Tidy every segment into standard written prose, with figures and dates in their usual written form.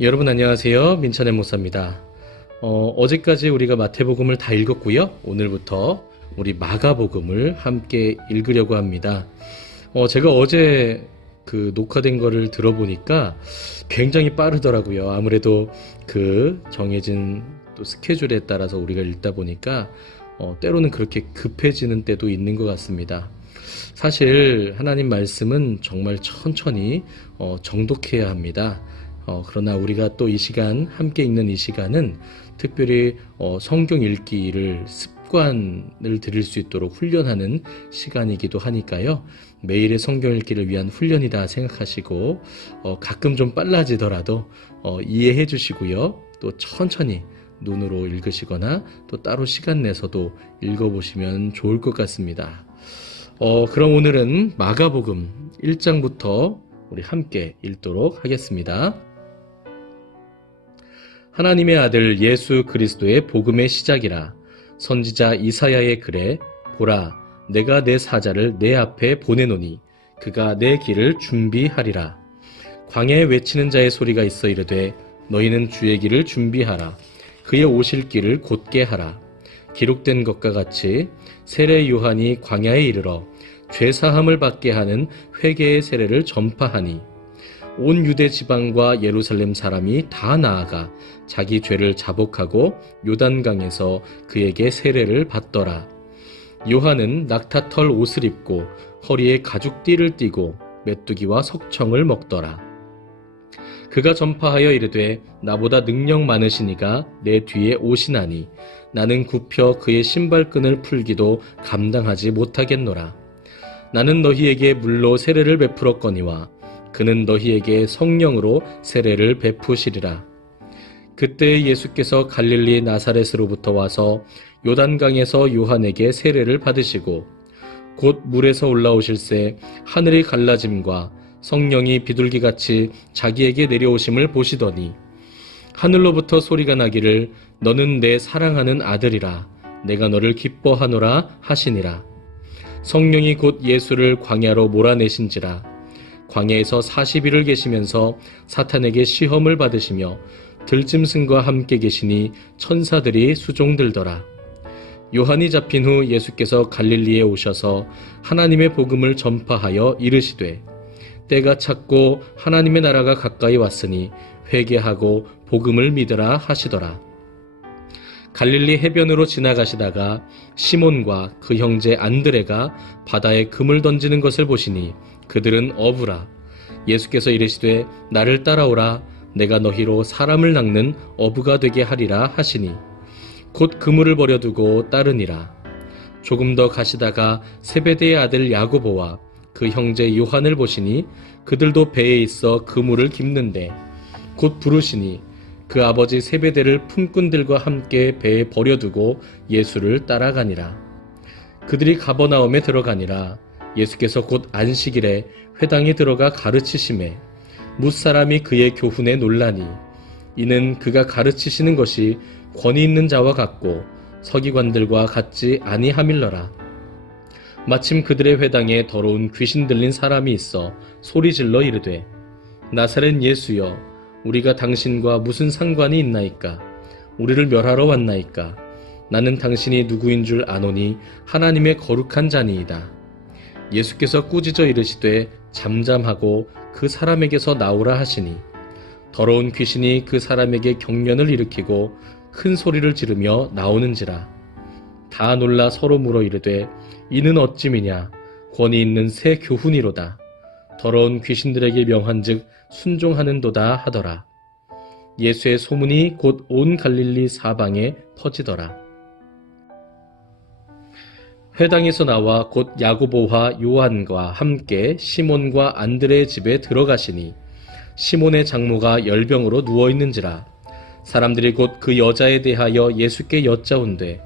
여러분 안녕하세요. 민찬의 목사입니다. 어제까지 우리가 마태복음을 다 읽었고요. 오늘부터 우리 마가복음을 함께 읽으려고 합니다. 제가 어제 그 녹화된 거를 들어보니까 굉장히 빠르더라고요. 아무래도 그 정해진 또 스케줄에 따라서 우리가 읽다 보니까 때로는 그렇게 급해지는 때도 있는 것 같습니다. 사실 하나님 말씀은 정말 천천히 정독해야 합니다. 그러나 우리가 또 이 시간 함께 읽는 이 시간은 특별히 성경 읽기를 습관을 들일 수 있도록 훈련하는 시간이기도 하니까요. 매일의 성경 읽기를 위한 훈련이다 생각하시고 가끔 좀 빨라지더라도 이해해 주시고요. 또 천천히 눈으로 읽으시거나 또 따로 시간 내서도 읽어보시면 좋을 것 같습니다. 그럼 오늘은 마가복음 1장부터 우리 함께 읽도록 하겠습니다. 하나님의 아들 예수 그리스도의 복음의 시작이라. 선지자 이사야의 글에 보라, 내가 내 사자를 내 앞에 보내노니 그가 내 길을 준비하리라. 광야에 외치는 자의 소리가 있어 이르되 너희는 주의 길을 준비하라. 그의 오실 길을 곧게 하라. 기록된 것과 같이 세례 요한이 광야에 이르러 죄사함을 받게 하는 회개의 세례를 전파하니 온 유대 지방과 예루살렘 사람이 다 나아가 자기 죄를 자복하고 요단강에서 그에게 세례를 받더라. 요한은 낙타털 옷을 입고 허리에 가죽띠를 띠고 메뚜기와 석청을 먹더라. 그가 전파하여 이르되 나보다 능력 많으시니가 내 뒤에 오시나니 나는 굽혀 그의 신발끈을 풀기도 감당하지 못하겠노라. 나는 너희에게 물로 세례를 베풀었거니와 그는 너희에게 성령으로 세례를 베푸시리라. 그때 예수께서 갈릴리 나사렛으로부터 와서 요단강에서 요한에게 세례를 받으시고 곧 물에서 올라오실새 하늘이 갈라짐과 성령이 비둘기같이 자기에게 내려오심을 보시더니 하늘로부터 소리가 나기를 너는 내 사랑하는 아들이라 내가 너를 기뻐하노라 하시니라. 성령이 곧 예수를 광야로 몰아내신지라. 광야에서 40일을 계시면서 사탄에게 시험을 받으시며 들짐승과 함께 계시니 천사들이 수종들더라. 요한이 잡힌 후 예수께서 갈릴리에 오셔서 하나님의 복음을 전파하여 이르시되 때가 찼고 하나님의 나라가 가까이 왔으니 회개하고 복음을 믿으라 하시더라. 갈릴리 해변으로 지나가시다가 시몬과 그 형제 안드레가 바다에 금을 던지는 것을 보시니 그들은 어부라. 예수께서 이르시되 나를 따라오라. 내가 너희로 사람을 낚는 어부가 되게 하리라 하시니 곧 그물을 버려두고 따르니라. 조금 더 가시다가 세베대의 아들 야고보와 그 형제 요한을 보시니 그들도 배에 있어 그물을 깁는데 곧 부르시니 그 아버지 세베대를 품꾼들과 함께 배에 버려두고 예수를 따라가니라. 그들이 가버나움에 들어가니라. 예수께서 곧 안식일에 회당에 들어가 가르치심에 뭇사람이 그의 교훈에 놀라니 이는 그가 가르치시는 것이 권위 있는 자와 같고 서기관들과 같지 아니함일러라. 마침 그들의 회당에 더러운 귀신 들린 사람이 있어 소리질러 이르되 나사렛 예수여 우리가 당신과 무슨 상관이 있나이까? 우리를 멸하러 왔나이까? 나는 당신이 누구인 줄 아노니 하나님의 거룩한 자니이다. 예수께서 꾸짖어 이르시되 잠잠하고 그 사람에게서 나오라 하시니 더러운 귀신이 그 사람에게 경련을 일으키고 큰 소리를 지르며 나오는지라. 다 놀라 서로 물어 이르되 이는 어찌미냐? 권위 있는 새 교훈이로다. 더러운 귀신들에게 명한즉 순종하는도다 하더라. 예수의 소문이 곧 온 갈릴리 사방에 터지더라. 회당에서 나와 곧 야고보와 요한과 함께 시몬과 안드레의 집에 들어가시니 시몬의 장모가 열병으로 누워있는지라. 사람들이 곧 그 여자에 대하여 예수께 여짜온대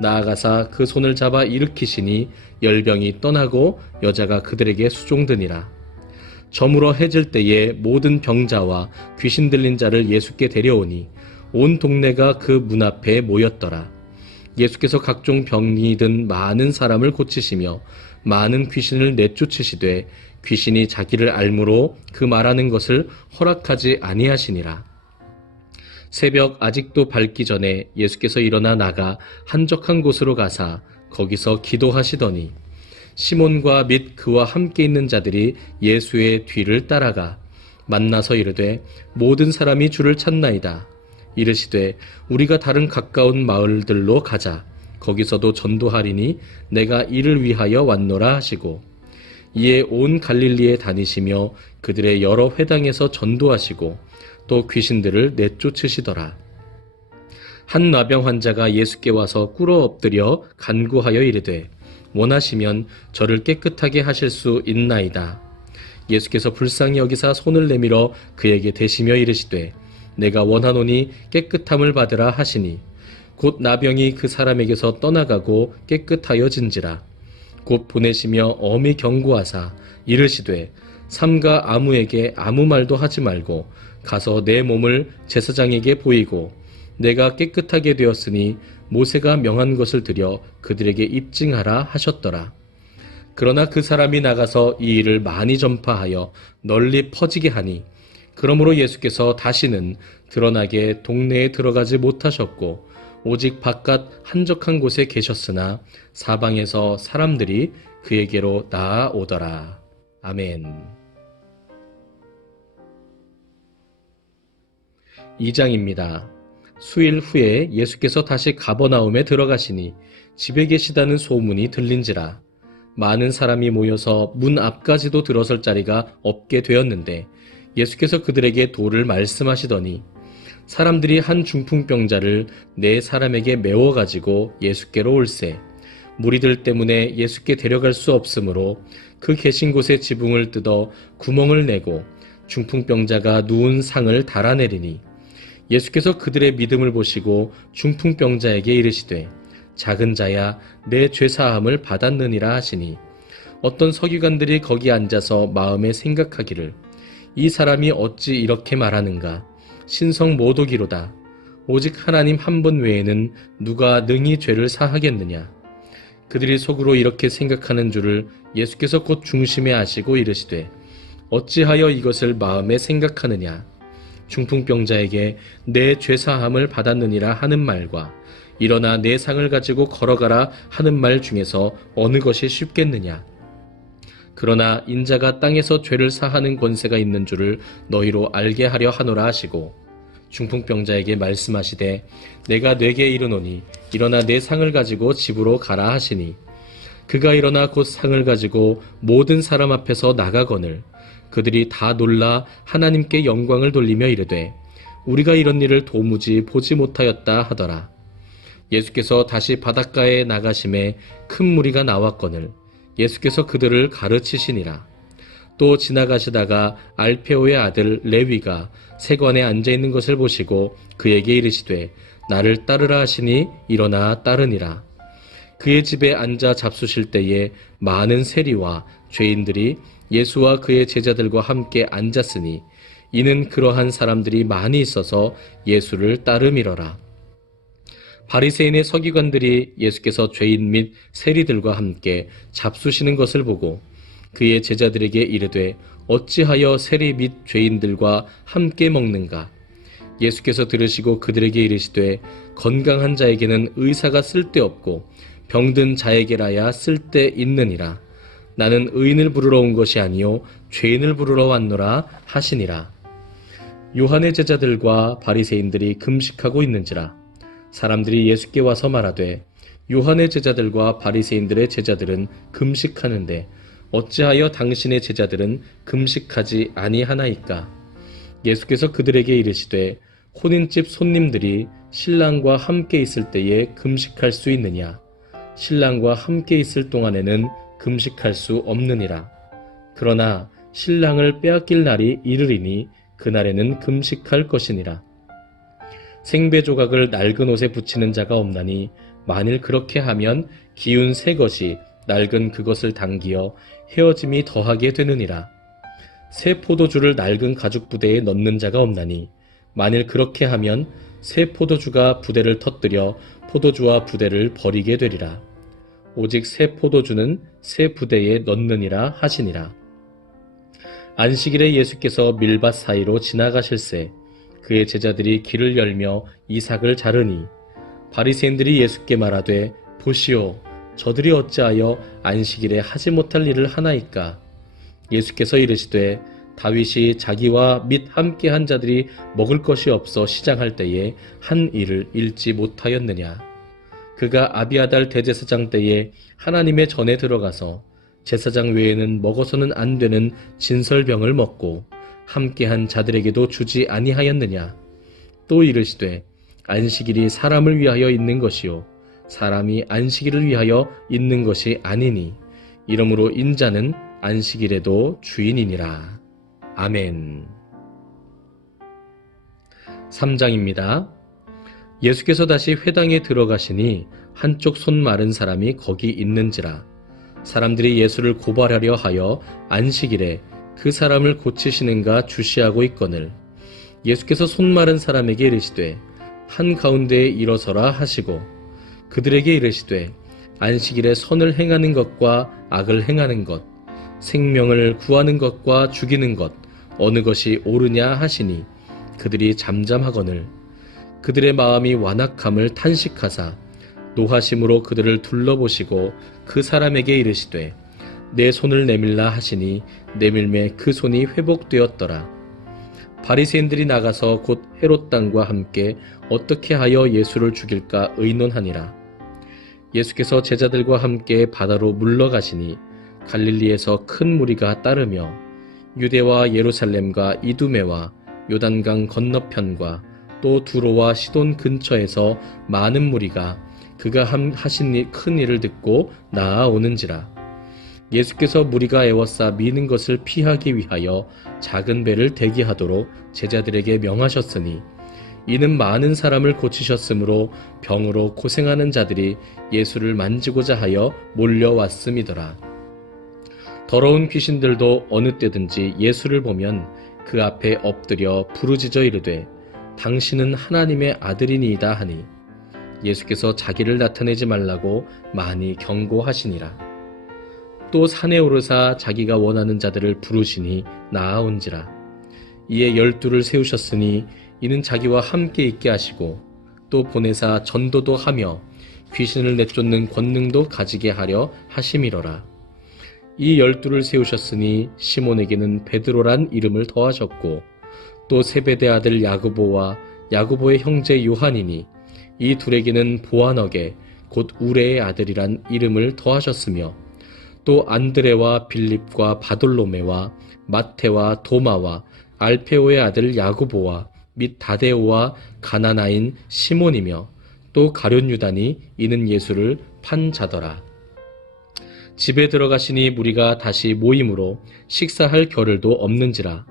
나아가사 그 손을 잡아 일으키시니 열병이 떠나고 여자가 그들에게 수종드니라. 저물어 해질 때에 모든 병자와 귀신 들린 자를 예수께 데려오니 온 동네가 그 문 앞에 모였더라. 예수께서 각종 병이 든 많은 사람을 고치시며 많은 귀신을 내쫓으시되 귀신이 자기를 알므로 그 말하는 것을 허락하지 아니하시니라. 새벽 아직도 밝기 전에 예수께서 일어나 나가 한적한 곳으로 가사 거기서 기도하시더니 시몬과 및 그와 함께 있는 자들이 예수의 뒤를 따라가 만나서 이르되 모든 사람이 주를 찾나이다. 이르시되 우리가 다른 가까운 마을들로 가자. 거기서도 전도하리니 내가 이를 위하여 왔노라 하시고 이에 온 갈릴리에 다니시며 그들의 여러 회당에서 전도하시고 또 귀신들을 내쫓으시더라. 한 나병 환자가 예수께 와서 꿇어 엎드려 간구하여 이르되 원하시면 저를 깨끗하게 하실 수 있나이다. 예수께서 불쌍히 여기사 손을 내밀어 그에게 대시며 이르시되 내가 원하노니 깨끗함을 받으라 하시니 곧 나병이 그 사람에게서 떠나가고 깨끗하여진지라. 곧 보내시며 엄히 경고하사 이르시되 삼가 아무에게 아무 말도 하지 말고 가서 내 몸을 제사장에게 보이고 내가 깨끗하게 되었으니 모세가 명한 것을 들여 그들에게 입증하라 하셨더라. 그러나 그 사람이 나가서 이 일을 많이 전파하여 널리 퍼지게 하니 그러므로 예수께서 다시는 드러나게 동네에 들어가지 못하셨고 오직 바깥 한적한 곳에 계셨으나 사방에서 사람들이 그에게로 나아오더라. 아멘. 2장입니다. 수일 후에 예수께서 다시 가버나움에 들어가시니 집에 계시다는 소문이 들린지라. 많은 사람이 모여서 문 앞까지도 들어설 자리가 없게 되었는데 예수께서 그들에게 도를 말씀하시더니 사람들이 한 중풍병자를 네 사람에게 메워 가지고 예수께로 올세 무리들 때문에 예수께 데려갈 수 없으므로 그 계신 곳에 지붕을 뜯어 구멍을 내고 중풍병자가 누운 상을 달아내리니 예수께서 그들의 믿음을 보시고 중풍병자에게 이르시되 작은 자야 내 죄사함을 받았느니라 하시니 어떤 서기관들이 거기 앉아서 마음에 생각하기를 이 사람이 어찌 이렇게 말하는가 신성 모독이로다. 오직 하나님 한 분 외에는 누가 능히 죄를 사하겠느냐. 그들이 속으로 이렇게 생각하는 줄을 예수께서 곧 중심에 아시고 이르시되 어찌하여 이것을 마음에 생각하느냐. 중풍병자에게 내 죄사함을 받았느니라 하는 말과 일어나 내 상을 가지고 걸어가라 하는 말 중에서 어느 것이 쉽겠느냐. 그러나 인자가 땅에서 죄를 사하는 권세가 있는 줄을 너희로 알게 하려 하노라 하시고 중풍병자에게 말씀하시되 내가 네게 이르노니 일어나 내 상을 가지고 집으로 가라 하시니 그가 일어나 곧 상을 가지고 모든 사람 앞에서 나가거늘 그들이 다 놀라 하나님께 영광을 돌리며 이르되 우리가 이런 일을 도무지 보지 못하였다 하더라. 예수께서 다시 바닷가에 나가심에 큰 무리가 나왔거늘 예수께서 그들을 가르치시니라. 또 지나가시다가 알페오의 아들 레위가 세관에 앉아있는 것을 보시고 그에게 이르시되 나를 따르라 하시니 일어나 따르니라. 그의 집에 앉아 잡수실 때에 많은 세리와 죄인들이 예수와 그의 제자들과 함께 앉았으니 이는 그러한 사람들이 많이 있어서 예수를 따름이러라. 바리새인의 서기관들이 예수께서 죄인 및 세리들과 함께 잡수시는 것을 보고 그의 제자들에게 이르되 어찌하여 세리 및 죄인들과 함께 먹는가. 예수께서 들으시고 그들에게 이르시되 건강한 자에게는 의사가 쓸데없고 병든 자에게라야 쓸데있느니라. 나는 의인을 부르러 온 것이 아니요 죄인을 부르러 왔노라 하시니라. 요한의 제자들과 바리새인들이 금식하고 있는지라. 사람들이 예수께 와서 말하되 요한의 제자들과 바리새인들의 제자들은 금식하는데 어찌하여 당신의 제자들은 금식하지 아니하나이까. 예수께서 그들에게 이르시되 혼인집 손님들이 신랑과 함께 있을 때에 금식할 수 있느냐. 신랑과 함께 있을 동안에는 금식할 수 없느니라. 그러나 신랑을 빼앗길 날이 이르리니 그날에는 금식할 것이니라. 생배 조각을 낡은 옷에 붙이는 자가 없나니 만일 그렇게 하면 기운 새 것이 낡은 그것을 당기어 헤어짐이 더하게 되느니라. 새 포도주를 낡은 가죽 부대에 넣는 자가 없나니 만일 그렇게 하면 새 포도주가 부대를 터뜨려 포도주와 부대를 버리게 되리라. 오직 새 포도주는 새 부대에 넣느니라 하시니라. 안식일에 예수께서 밀밭 사이로 지나가실새 그의 제자들이 길을 열며 이삭을 자르니 바리새인들이 예수께 말하되 보시오 저들이 어찌하여 안식일에 하지 못할 일을 하나이까. 예수께서 이르시되 다윗이 자기와 및 함께한 자들이 먹을 것이 없어 시장할 때에 한 일을 잃지 못하였느냐. 그가 아비아달 대제사장 때에 하나님의 전에 들어가서 제사장 외에는 먹어서는 안 되는 진설병을 먹고 함께한 자들에게도 주지 아니하였느냐. 또 이르시되 안식일이 사람을 위하여 있는 것이요 사람이 안식일을 위하여 있는 것이 아니니 이러므로 인자는 안식일에도 주인이니라. 아멘. 3장입니다. 예수께서 다시 회당에 들어가시니 한쪽 손 마른 사람이 거기 있는지라. 사람들이 예수를 고발하려 하여 안식일에 그 사람을 고치시는가 주시하고 있거늘 예수께서 손 마른 사람에게 이르시되 한가운데에 일어서라 하시고 그들에게 이르시되 안식일에 선을 행하는 것과 악을 행하는 것 생명을 구하는 것과 죽이는 것 어느 것이 옳으냐 하시니 그들이 잠잠하거늘 그들의 마음이 완악함을 탄식하사 노하심으로 그들을 둘러보시고 그 사람에게 이르시되 내 손을 내밀라 하시니 내밀매 그 손이 회복되었더라. 바리새인들이 나가서 곧 헤롯 당과 함께 어떻게 하여 예수를 죽일까 의논하니라. 예수께서 제자들과 함께 바다로 물러가시니 갈릴리에서 큰 무리가 따르며 유대와 예루살렘과 이두메와 요단강 건너편과 또 두로와 시돈 근처에서 많은 무리가 그가 하신 큰 일을 듣고 나아오는지라. 예수께서 무리가 애워싸 미는 것을 피하기 위하여 작은 배를 대기하도록 제자들에게 명하셨으니 이는 많은 사람을 고치셨으므로 병으로 고생하는 자들이 예수를 만지고자 하여 몰려왔음이더라. 더러운 귀신들도 어느 때든지 예수를 보면 그 앞에 엎드려 부르짖어 이르되 당신은 하나님의 아들이니이다 하니 예수께서 자기를 나타내지 말라고 많이 경고하시니라. 또 산에 오르사 자기가 원하는 자들을 부르시니 나아온지라. 이에 12를 세우셨으니 이는 자기와 함께 있게 하시고 또 보내사 전도도 하며 귀신을 내쫓는 권능도 가지게 하려 하심이로라. 이 12를 세우셨으니 시몬에게는 베드로란 이름을 더하셨고 또 세베대 아들 야고보와 야고보의 형제 요한이니 이 둘에게는 보아너게 곧 우레의 아들이란 이름을 더하셨으며 또 안드레와 빌립과 바돌로메와 마테와 도마와 알페오의 아들 야고보와 및 다데오와 가나나인 시몬이며 또 가룟 유다니 이는 예수를 판 자더라. 집에 들어가시니 무리가 다시 모임으로 식사할 겨를도 없는지라.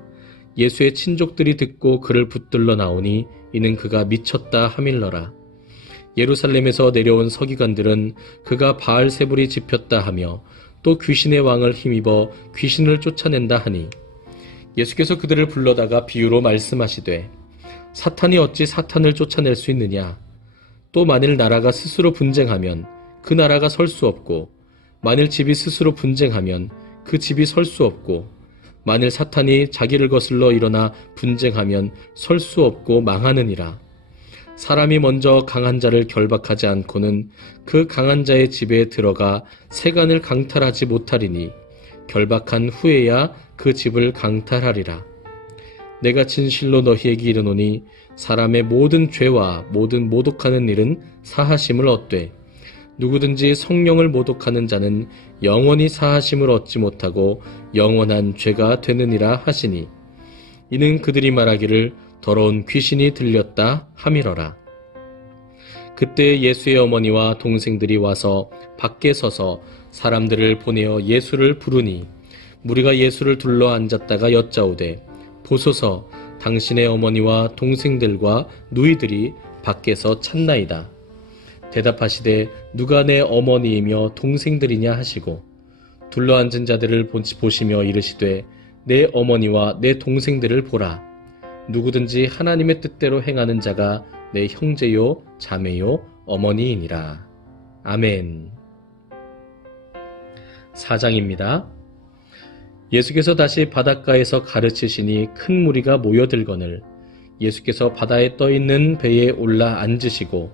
예수의 친족들이 듣고 그를 붙들러 나오니 이는 그가 미쳤다 하밀러라. 예루살렘에서 내려온 서기관들은 그가 바알세불이 집혔다 하며 또 귀신의 왕을 힘입어 귀신을 쫓아낸다 하니 예수께서 그들을 불러다가 비유로 말씀하시되 사탄이 어찌 사탄을 쫓아낼 수 있느냐. 또 만일 나라가 스스로 분쟁하면 그 나라가 설 수 없고 만일 집이 스스로 분쟁하면 그 집이 설 수 없고 만일 사탄이 자기를 거슬러 일어나 분쟁하면 설 수 없고 망하느니라. 사람이 먼저 강한 자를 결박하지 않고는 그 강한 자의 집에 들어가 세간을 강탈하지 못하리니 결박한 후에야 그 집을 강탈하리라. 내가 진실로 너희에게 이르노니 사람의 모든 죄와 모든 모독하는 일은 사하심을 얻되 누구든지 성령을 모독하는 자는 영원히 사하심을 얻지 못하고 영원한 죄가 되느니라 하시니 이는 그들이 말하기를 더러운 귀신이 들렸다 하밀어라. 그때 예수의 어머니와 동생들이 와서 밖에 서서 사람들을 보내어 예수를 부르니 무리가 예수를 둘러 앉았다가 여짜오되 보소서 당신의 어머니와 동생들과 누이들이 밖에서 찾나이다. 대답하시되 누가 내 어머니이며 동생들이냐 하시고 둘러앉은 자들을 보시며 이르시되 내 어머니와 내 동생들을 보라. 누구든지 하나님의 뜻대로 행하는 자가 내 형제요 자매요 어머니이니라. 아멘. 4장입니다. 예수께서 다시 바닷가에서 가르치시니 큰 무리가 모여들거늘 예수께서 바다에 떠있는 배에 올라 앉으시고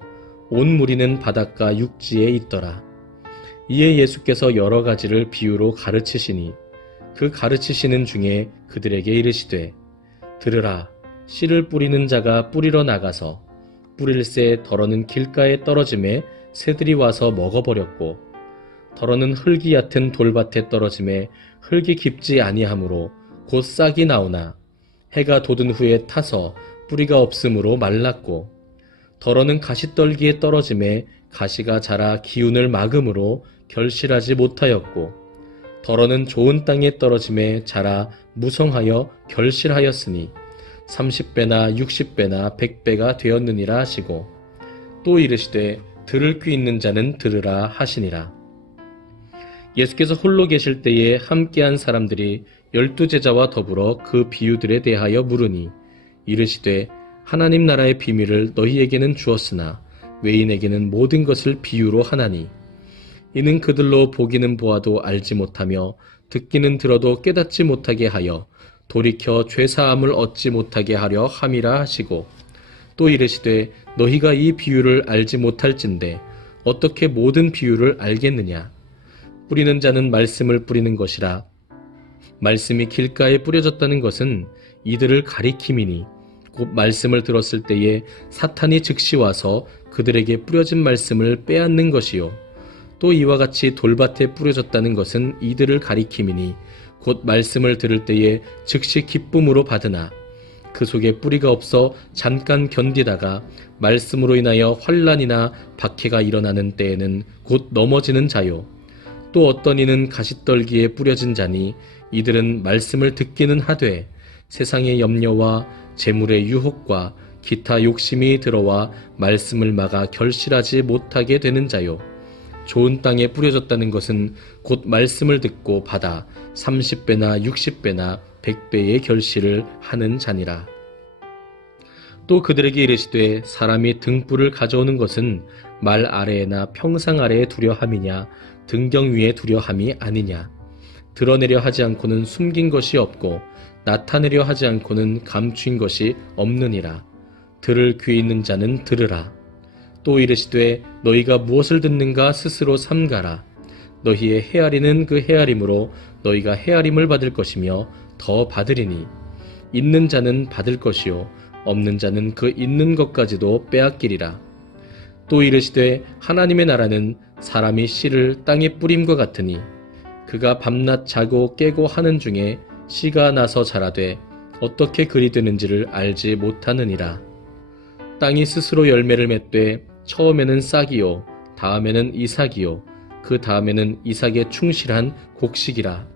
온 무리는 바닷가 육지에 있더라. 이에 예수께서 여러 가지를 비유로 가르치시니 그 가르치시는 중에 그들에게 이르시되 들으라. 씨를 뿌리는 자가 뿌리러 나가서 뿌릴새 덜어는 길가에 떨어짐에 새들이 와서 먹어버렸고 덜어는 흙이 얕은 돌밭에 떨어짐에 흙이 깊지 아니하므로 곧 싹이 나오나 해가 돋은 후에 타서 뿌리가 없으므로 말랐고 덜어는 가시떨기에 떨어짐에 가시가 자라 기운을 막음으로 결실하지 못하였고 덜어는 좋은 땅에 떨어짐에 자라 무성하여 결실하였으니 30배나 60배나 100배가 되었느니라 하시고 또 이르시되 들을 귀 있는 자는 들으라 하시니라. 예수께서 홀로 계실 때에 함께한 사람들이 12제자와 더불어 그 비유들에 대하여 물으니 이르시되 하나님 나라의 비밀을 너희에게는 주었으나 외인에게는 모든 것을 비유로 하나니 이는 그들로 보기는 보아도 알지 못하며 듣기는 들어도 깨닫지 못하게 하여 돌이켜 죄사함을 얻지 못하게 하려 함이라 하시고 또 이르시되 너희가 이 비유를 알지 못할진대 어떻게 모든 비유를 알겠느냐. 뿌리는 자는 말씀을 뿌리는 것이라. 말씀이 길가에 뿌려졌다는 것은 이들을 가리킴이니 곧 말씀을 들었을 때에 사탄이 즉시 와서 그들에게 뿌려진 말씀을 빼앗는 것이요. 또 이와 같이 돌밭에 뿌려졌다는 것은 이들을 가리킴이니 곧 말씀을 들을 때에 즉시 기쁨으로 받으나 그 속에 뿌리가 없어 잠깐 견디다가 말씀으로 인하여 환난이나 박해가 일어나는 때에는 곧 넘어지는 자요. 또 어떤 이는 가시떨기에 뿌려진 자니 이들은 말씀을 듣기는 하되 세상의 염려와 재물의 유혹과 기타 욕심이 들어와 말씀을 막아 결실하지 못하게 되는 자요. 좋은 땅에 뿌려졌다는 것은 곧 말씀을 듣고 받아 30배나 60배나 100배의 결실을 하는 자니라. 또 그들에게 이르시되 사람이 등불을 가져오는 것은 말 아래에나 평상 아래에 두려 함이냐 등경 위에 두려 함이 아니냐. 드러내려 하지 않고는 숨긴 것이 없고 나타내려 하지 않고는 감추인 것이 없느니라. 들을 귀 있는 자는 들으라. 또 이르시되 너희가 무엇을 듣는가 스스로 삼가라. 너희의 헤아리는 그 헤아림으로 너희가 헤아림을 받을 것이며 더 받으리니 있는 자는 받을 것이요 없는 자는 그 있는 것까지도 빼앗기리라. 또 이르시되 하나님의 나라는 사람이 씨를 땅에 뿌림과 같으니 그가 밤낮 자고 깨고 하는 중에 씨가 나서 자라되 어떻게 그리 되는지를 알지 못하느니라. 땅이 스스로 열매를 맺되 처음에는 싹이요 다음에는 이삭이요 그 다음에는 이삭에 충실한 곡식이라.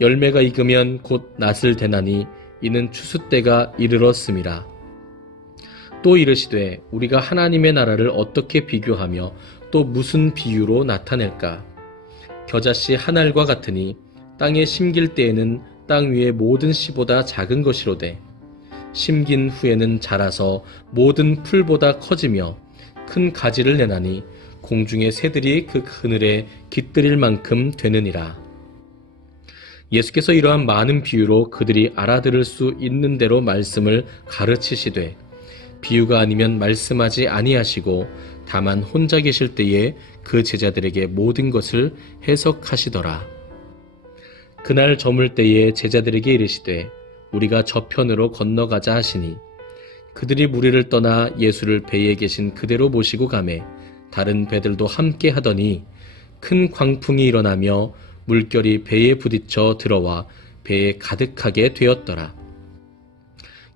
열매가 익으면 곧 낫을 대나니 이는 추수 때가 이르렀음이라. 또 이르시되 우리가 하나님의 나라를 어떻게 비교하며 또 무슨 비유로 나타낼까. 겨자씨 한 알과 같으니 땅에 심길 때에는 땅 위의 모든 씨보다 작은 것이로되 심긴 후에는 자라서 모든 풀보다 커지며 큰 가지를 내나니 공중의 새들이 그 그늘에 깃들일 만큼 되느니라. 예수께서 이러한 많은 비유로 그들이 알아들을 수 있는 대로 말씀을 가르치시되 비유가 아니면 말씀하지 아니하시고 다만 혼자 계실 때에 그 제자들에게 모든 것을 해석하시더라. 그날 저물 때에 제자들에게 이르시되 우리가 저편으로 건너가자 하시니 그들이 무리를 떠나 예수를 배에 계신 그대로 모시고 가매 다른 배들도 함께 하더니 큰 광풍이 일어나며 물결이 배에 부딪혀 들어와 배에 가득하게 되었더라.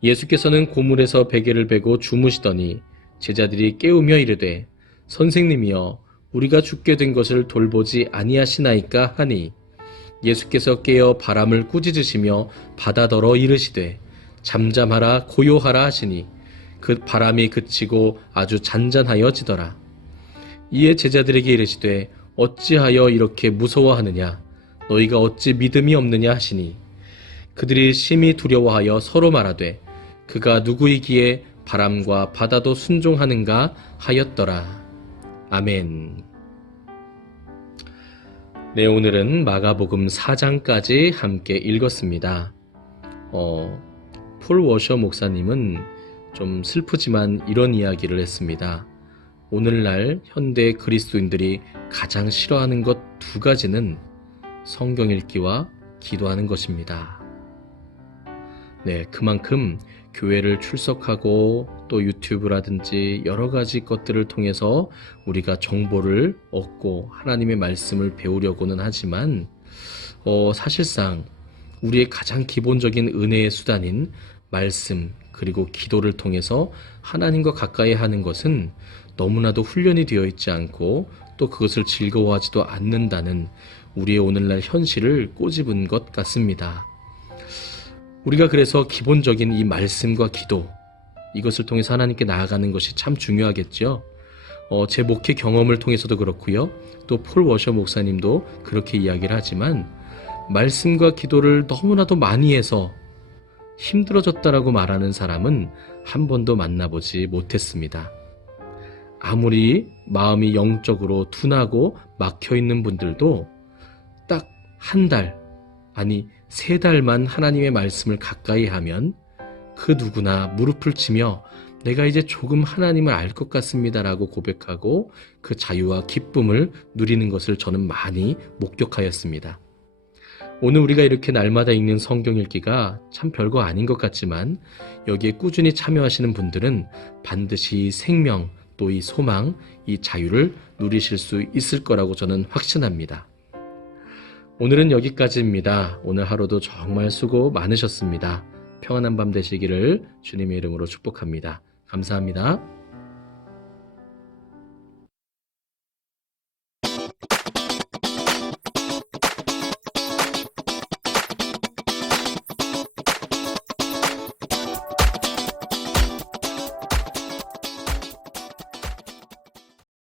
예수께서는 고물에서 베개를 베고 주무시더니 제자들이 깨우며 이르되 선생님이여 우리가 죽게 된 것을 돌보지 아니하시나이까 하니 예수께서 깨어 바람을 꾸짖으시며 바다더러 이르시되 잠잠하라 고요하라 하시니 그 바람이 그치고 아주 잔잔하여지더라. 이에 제자들에게 이르시되 어찌하여 이렇게 무서워하느냐 너희가 어찌 믿음이 없느냐 하시니 그들이 심히 두려워하여 서로 말하되 그가 누구이기에 바람과 바다도 순종하는가 하였더라. 아멘. 네, 오늘은 마가복음 4장까지 함께 읽었습니다. 폴 워셔 목사님은 좀 슬프지만 이런 이야기를 했습니다. 오늘날 현대 그리스도인들이 가장 싫어하는 것 두 가지는 성경 읽기와 기도하는 것입니다. 네, 그만큼 교회를 출석하고 또 유튜브라든지 여러 가지 것들을 통해서 우리가 정보를 얻고 하나님의 말씀을 배우려고는 하지만 사실상 우리의 가장 기본적인 은혜의 수단인 말씀 그리고 기도를 통해서 하나님과 가까이 하는 것은 너무나도 훈련이 되어 있지 않고 또 그것을 즐거워하지도 않는다는 우리의 오늘날 현실을 꼬집은 것 같습니다. 우리가 그래서 기본적인 이 말씀과 기도 이것을 통해서 하나님께 나아가는 것이 참 중요하겠죠. 제 목회 경험을 통해서도 그렇고요. 또 폴 워셔 목사님도 그렇게 이야기를 하지만 말씀과 기도를 너무나도 많이 해서 힘들어졌다라고 말하는 사람은 한 번도 만나보지 못했습니다. 아무리 마음이 영적으로 둔하고 막혀있는 분들도 딱 한 달, 아니 3달만 하나님의 말씀을 가까이 하면 그 누구나 무릎을 치며 내가 이제 조금 하나님을 알 것 같습니다 라고 고백하고 그 자유와 기쁨을 누리는 것을 저는 많이 목격하였습니다. 오늘 우리가 이렇게 날마다 읽는 성경 읽기가 참 별거 아닌 것 같지만 여기에 꾸준히 참여하시는 분들은 반드시 생명, 또 이 소망, 이 자유를 누리실 수 있을 거라고 저는 확신합니다. 오늘은 여기까지입니다. 오늘 하루도 정말 수고 많으셨습니다. 평안한 밤 되시기를 주님의 이름으로 축복합니다. 감사합니다.